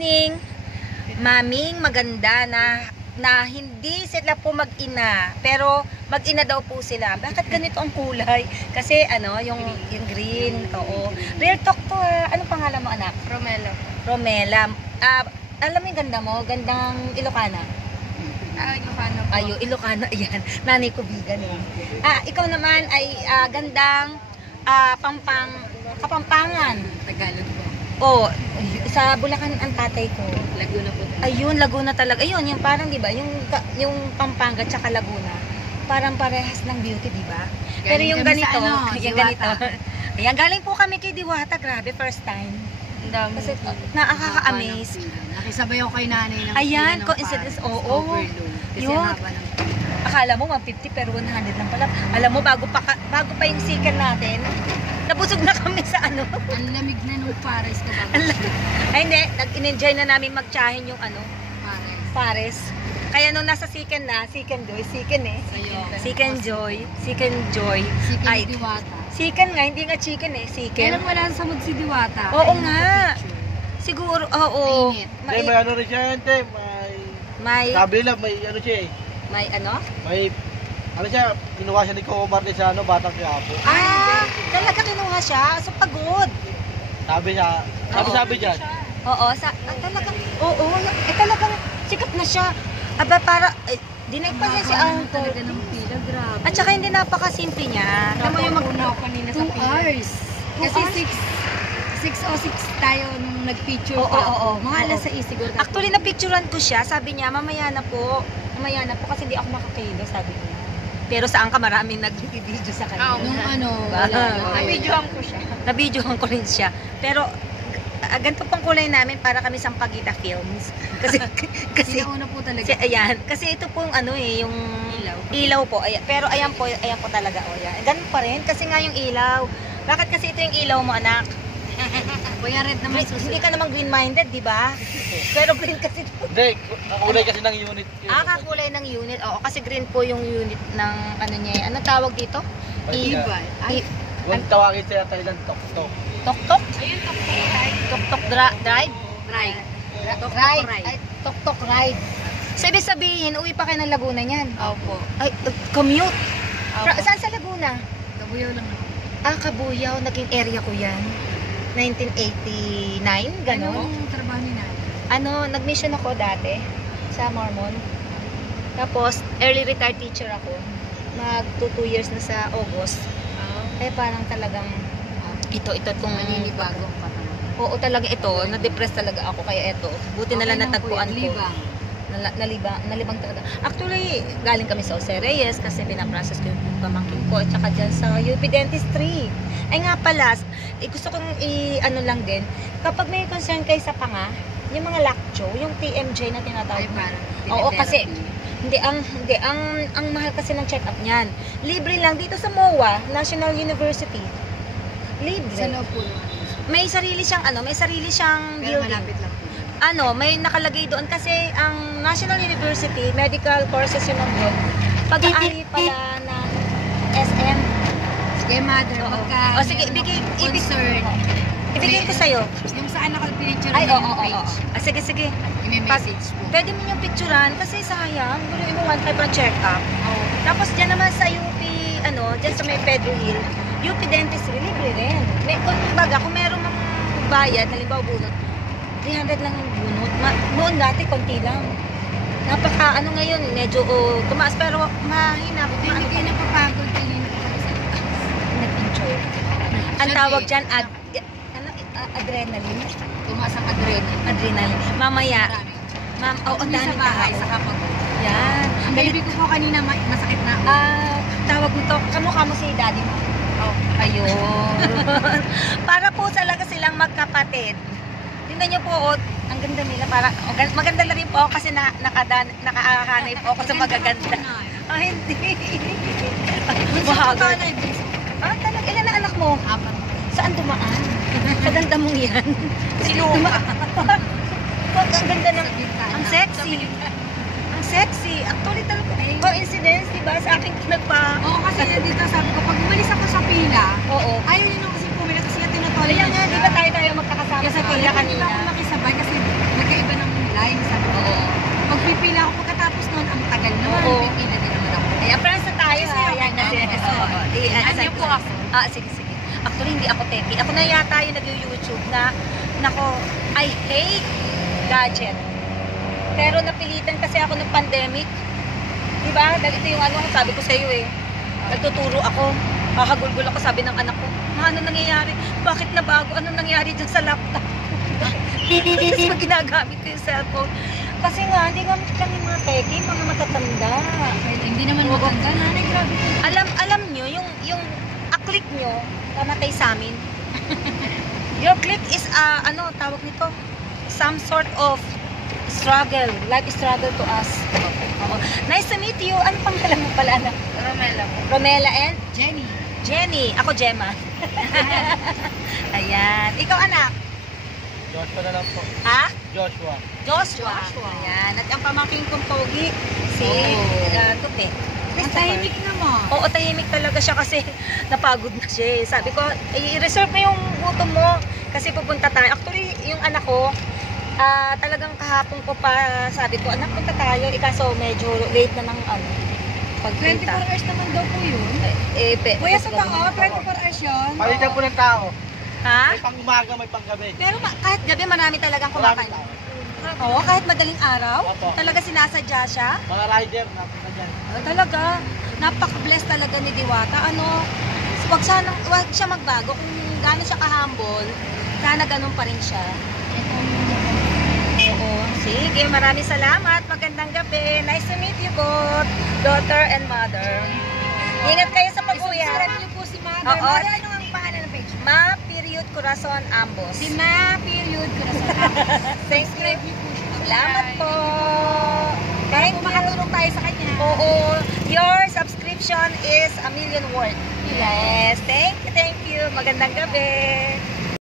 evening, maming maganda na hindi sila po mag-ina, pero mag-ina daw po sila. Bakit ganito ang kulay? Kasi ano, yung green, oo. Real talk to ha. Anong pangalan mo, anak? Romelo. Romela. Alam mo yung ganda mo? Gandang Ilocana. Ilocano po. Ayo, Ilocana, yan. Nanay ko bigan eh. Ikaw naman ay gandang Kapampangan. Tagalog po. Oh, sa Bulacan ang tatay ko. Laguna po. Ayun, Laguna talaga. Ayun, yung parang 'di ba, yung Pampanga at Laguna. Parang parehas ng beauty, 'di ba? Pero yung ganito, yung ganito. Ayan, galing po kami kay Diwata, grabe, first time. Kasi nakaka-amaze. Nakisabay ako kay nanay ng Ayan, coincidence, oo. Yun. Akala mo 150 pero 100 lang pala. Alam mo, bago pa yung sikan natin, nabusog na kami sa ano. Ang lamig na nung Paris ka ba? Ay hindi, nag-enjoy na namin magtsahin yung ano, Paris. Kaya nung nasa Sikan na, Sikan Joy, Sikan eh. Sikan Joy. Sikan Diwata. Sikan nga, hindi nga chicken eh, Sikan. Kailan wala sa mood si Diwata? Oo nga. Siguro, oo. May ano rin siya, ente. May, Sabi lang, may ano siya eh. may ano? May, ano siya, kinuha siya ni Comar din sa ano, Batang Quiapo. Talaga kinuha siya. So, pagod. Sabi niya, sabi dyan. Oo, talagang, oo, talagang sikat na siya. Aba, para, dinagpasan si Uncle. Talaga ng pila, grabe. At saka hindi napakasimple niya. Alam mo yung mag-una ako kanina sa 2 hours. Kasi 6:06 tayo nung nag-picture Oo, pa. oo, Mga oo. alas 6 siguro. Actually, napicturean ko siya. Sabi niya, mamaya na po kasi hindi ako makakilo, sabi niya. Pero saan ka maraming nag-video sa kanya? Nung ano, Diba? wala. Nabidyohan ko siya. Nabidyohan ko rin siya. Pero, ganito pang kulay namin para kami Sampaguita Films. Kasi Sinauna po talaga. ayan, kasi ito pong ano eh, yung ilaw po. Pero ayan po talaga. O, yan. Ganun pa rin, kasi nga yung ilaw. Bakit kasi ito yung ilaw mo, anak? Kuya Red naman Hindi ka naman green-minded, di ba? Pero green kasi. Hindi, kakulay kasi ng unit. Kakulay ng unit. Oo, kasi green po yung unit ng ano niya. Ano tawag dito? Ibal. Kung tawagin siya Thailand, tok-tok. Tok-tok? Ayun, tok-tok drive? Ride. Tok-tok ride. So, ibig sabihin, uwi pa kayo ng Laguna niyan? Opo. Ay, commute? Opo. Saan sa Laguna? Kabuyaw lang ako. Kabuyaw. Naging area ko yan. 1989, gano'n. Anong trabaho ni nanay? Nag-mission ako dati sa Mormon. Tapos, early retired teacher ako. Mag 2 years na sa August. Parang talagang ito itong Maninibago pa naman. oo talaga ito, na-depress talaga ako kaya ito. Buti na lang natagpuan ko. Libang. Nalibang talaga. Actually, galing kami sa Jose Reyes kasi pinaprocess ko yung pamangkin ko at saka dyan sa UP Dentistry. Ay nga pala, gusto kong ano lang din, kapag may concern kayo sa panga, yung mga lacto, yung TMJ na tinatawag. Oo, kasi hindi ang mahal kasi ng check-up niyan. Libre lang dito sa MOA, National University. Libre. Sa loob po. May sarili siyang Pero building. malapit lang po. May nakalagay doon kasi ang National University, medical courses yun ang doon. Pag-aari pala ng SM. Sige, mother, magka... Sige, concern. ibigay ko sa'yo. Yung saan ako picture Ay, na oo, yung page. Sige. I-message po. Pwede mo yung picturean kasi sayang. Gulo mo one time pa check-up. Oo. Tapos dyan naman sa UP, dyan sa may Pedro Hill, UP Dentistry, libre rin. Kung meron mang bayad, halimbawa bunot, 300 lang yung bunot. Noon dati, konti lang. Ngayon, medyo tumaas, pero mahina. Hindi kayo napapagod kayo Nag-enjoy. Ang tawag dyan, adrenaline. tumaas ang adrenaline. Mamaya. Ma'am, ang Dami dami sa bahay, tao. sa kapag. Yan. Ang baby ko po kanina masakit na. Tawag nito, kamukha mo si daddy mo. Oh. Ayun. Para po talaga silang magkapatid. Tingnan niyo po, ang ganda nila. Maganda na rin po ako kasi nakahanay po ako sa magaganda. Hindi. Bahagal. Talaga, ilan na anak mo? 4. Saan dumaan? Sa ganda mong yan. Si Luma. Ang ganda ng, ang sexy. Ang sexy. Actually talaga, coincidence, diba? Sa akin nagpa... Oo, kasi dito sabi ko, pag umalis ako sa pila, Oo. ayaw yun kasi pumila kasi nga tinutulog Ayan nga, di ba tayo magkakasama sa pila Hindi kanina? ako makisabay kasi Ano po ako? Sige. Actually, hindi ako techie. Ako na yata yung nag-YouTube na, nako, I hate gadget. Pero napilitan kasi ako ng pandemic. Diba? Dahil ito yung ano, sabi ko sa'yo eh. Nagtuturo ako. Hahagulgul ako, sabi ng anak ko, ano nangyayari? Bakit nabago? Anong nangyayari dyan sa laptop? Kasi pag ginagamit ko yung cellphone. Kasi nga, hindi gamit kami mga techie, mga matatanda. Hindi naman maganda. Nanay, grabe ko. Alam nyo, yung click nyo, namatay sa amin. Your click is, ano, tawag nito, some sort of struggle, life struggle to us. Oo. Nice to meet you. Ano pangalan mo pala, anak? Romela po. Romela and Jenny. Ako Gemma. Ayan. Ikaw, anak? Joshua na lang po. Ha? Joshua. Joshua. Ayan. At ang pamangking kong pogi, si Tupe. Ang tahimik naman. Oo, tahimik talaga siya kasi napagod na siya eh. Sabi ko, i-reserve mo yung gutom mo kasi pupunta tayo. Actually, yung anak ko, talagang kahapon ko pa sabi ko, anak, punta tayo. Ikaso medyo late na ng ano, 24 pagpunta. hours naman daw po yun. Kuya, sa tao, 24 hours yun. Palitan po ng tao. Ha? May pang umaga, may pang gabi. Pero kahit gabi marami talagang Maraming kumakain. tao. Oo, kahit madaling araw, Opo. talaga sinasadya siya. Mga rider, napunta dyan. Talaga, napaka-bless talaga ni Diwata. Ano, wag siya magbago. Kung gaano siya ka-humble, sana ganun pa rin siya. Oo. Sige, maraming salamat. Magandang gabi. Nice to meet you both, daughter and mother. Ingat kayo sa pag-uwi. Subscribe niyo po si Mother. Oo. Mother, ano ang pangalan ng page? Corazon Ambos. Si Ma. Corazon. Thank you. Subscribe niyo po siya. Salamat po. Para Thank po you. makatulong tayo sa kanya. Oo. Your subscription is a million worth. Yes. Thank you. Magandang gabi.